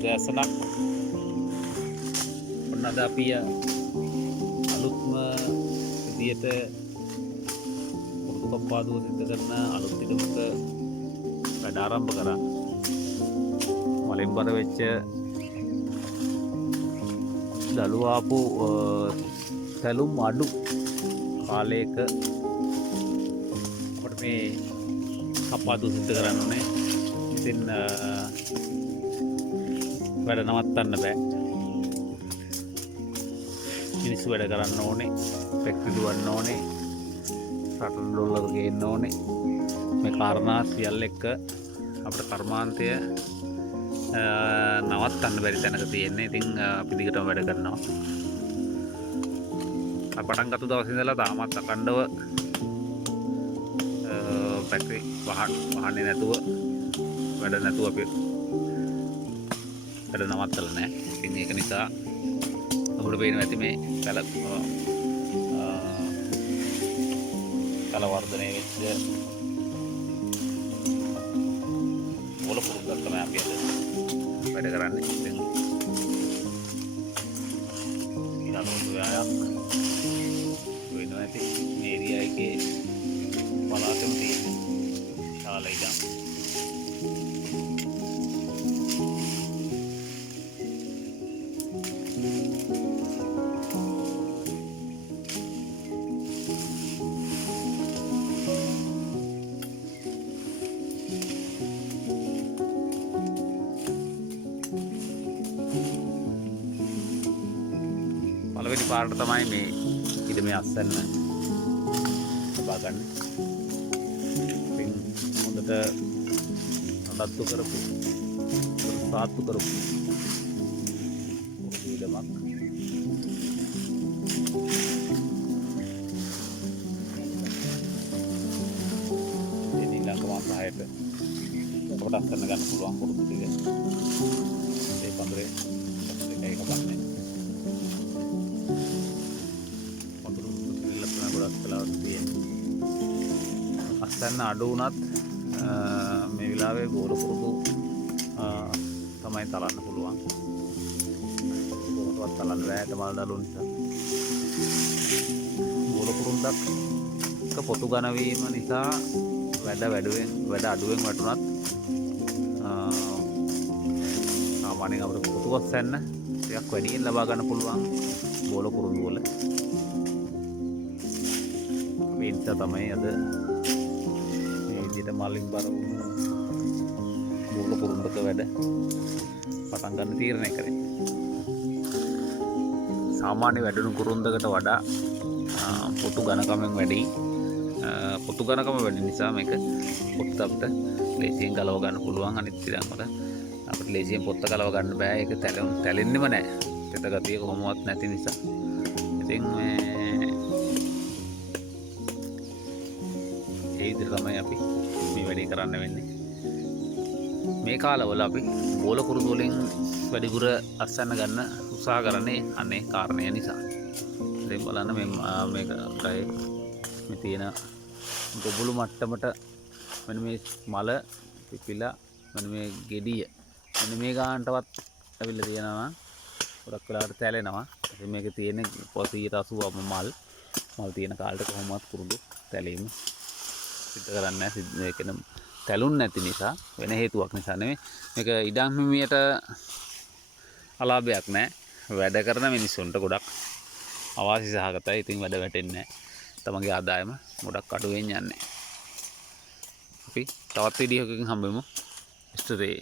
උදෑසනක් ඔන්න අද අපි අලුත්ම විදියට පුරුදු කප්පාදුව සිද්ධ කරන අලුත් ඉදමක වැඩ ආරම්භ කරා. මලින් බර වෙච්ච දළු ආපු සැලුම් අඩු කාලයක අපිට මේ කප්පාදුව සිද්ධ කරන්න ඕනේ. ඉතින් වැඩ නවත්තන්න බෑ. මිනිස්සු වැඩ කරන්න ඕනේ, ෆැක්ටරි දුවන්න ඕනේ, රටන ඩොලර් ගේන්න ඕනේ. මේ කාරණා සියල්ල එක්ක අපිට කර්මාන්තය නවත්තන්න බැරි තැනක තියෙන්නේ. ඉතින් අපි දිගටම වැඩ කරනවා. අපි පටන් ගත්ත දවසේ ඉඳලා තාමත් අකණ්ඩව ෆැක්ටරි වහන්නේ නැතුව වැඩ නැතුව අපි වැඩ නවත්තලා නැහැ. ඉතින් ඒක නිසා අපිට පේනවා ඇති මේ කල වර්ධනය වෙච්ච මොළ පුරුද්දක් තමයි අපි අද වැඩ කරන්නේ. ඉතින් ඊළඟ උදෑයක් වෙනවා ඇති මේ ඒරියා එකේ පළාතෙම තියෙන ශාලා ඉදන්. පළවෙනි පාරට තමයි මේ ඉඩමේ අස්සන්න ලබා ගන්න. ඉතින් හොඳට නඩත්තු කරපු සාත්තු කරපු ඉඩමක්. ඉතින් ඊළඟ මාස 6ට කොටස් කරන්න ගන්න පුළුවන් පුරුදු ටික. ඒ පන්දරේ එකයි කපන්නේ. අස්සන්න අඩු වුණත් මේ වෙලාවේ ගෝල පුරුදු තමයි තලන්න පුළුවන්. කොහොමවත් තලන්න බෑ තමල් දළු නිසා. ගෝල පුරුද්දක් පොතු ඝන වීම නිසා වැඩ අඩුවෙන් වැටුණත් සාමාන්‍යයෙන් අපිට පොතු අස්සන්න ටිකක් වැඩියෙන් ලබා ගන්න පුළුවන් ගෝල පුරුදු වල. මේ නිසා තමයි අද මලින් බර ගෝල පුරුද්දක වැඩ පටන් ගන්න තීරණය කරේ. සාමාන්‍ය වැඩුණු කුරුන්දකට වඩා පොතු ඝනකමෙන් වැඩි. පොතු ඝනකම වැඩි නිසා මේක පොත්ත අපිට ලේසියෙන් ගලව ගන්න පුළුවන්. අනිත් ඉතින් වල අපිට ලේසියෙන් පොත්ත ගලව ගන්න බෑ. ඒක තැලෙන්නෙම නැහැ. තෙත ගතිය කොහොමවත් නැති නිසා. ඉතින් මේ ඒ විදිහට තමයි අපි මේ වැඩේ කරන්න වෙන්නේ. මේ කාලවල අපි ගෝල කුරුදු වලින් වැඩිපුර අස්සන්න ගන්න උත්සාහ කරන්නේ අනේ කාරණය නිසා. ඉතින් බලන්න මේකයි මේ තියෙන ගොබුළු මට්ටමට මෙන්න මේ මල පිපිලා මෙන්න මේ ගෙඩිය මෙන්න මේ ගානටවත් ඇවිල්ලා තියෙනවා. ගොඩක් වෙලාවට තැලෙනවා. ඉතින් මේකේ තියෙන 80ම මල් තියෙන කාලේට කොහොමවත් කුරුදු තැලීම සිද්ධ කරන්නේ නැහැ. ඒක තැලුන් නැති නිසා වෙන හේතුවක් නිසා නෙමෙයි. මේක ඉඩම් හිමියට අලාභයක් නැහැ. වැඩ කරන මිනිස්සුන්ට ගොඩක් අවාසි සහගතයි. ඉතින් වැඩ වැටෙන්නේ නැහැ. තමන්ගේ ආදායම ගොඩක් අඩුවෙන් යන්නේ. අපි තවත් වීඩියෝ එකකින් හම්බෙමු. ස්ටරේ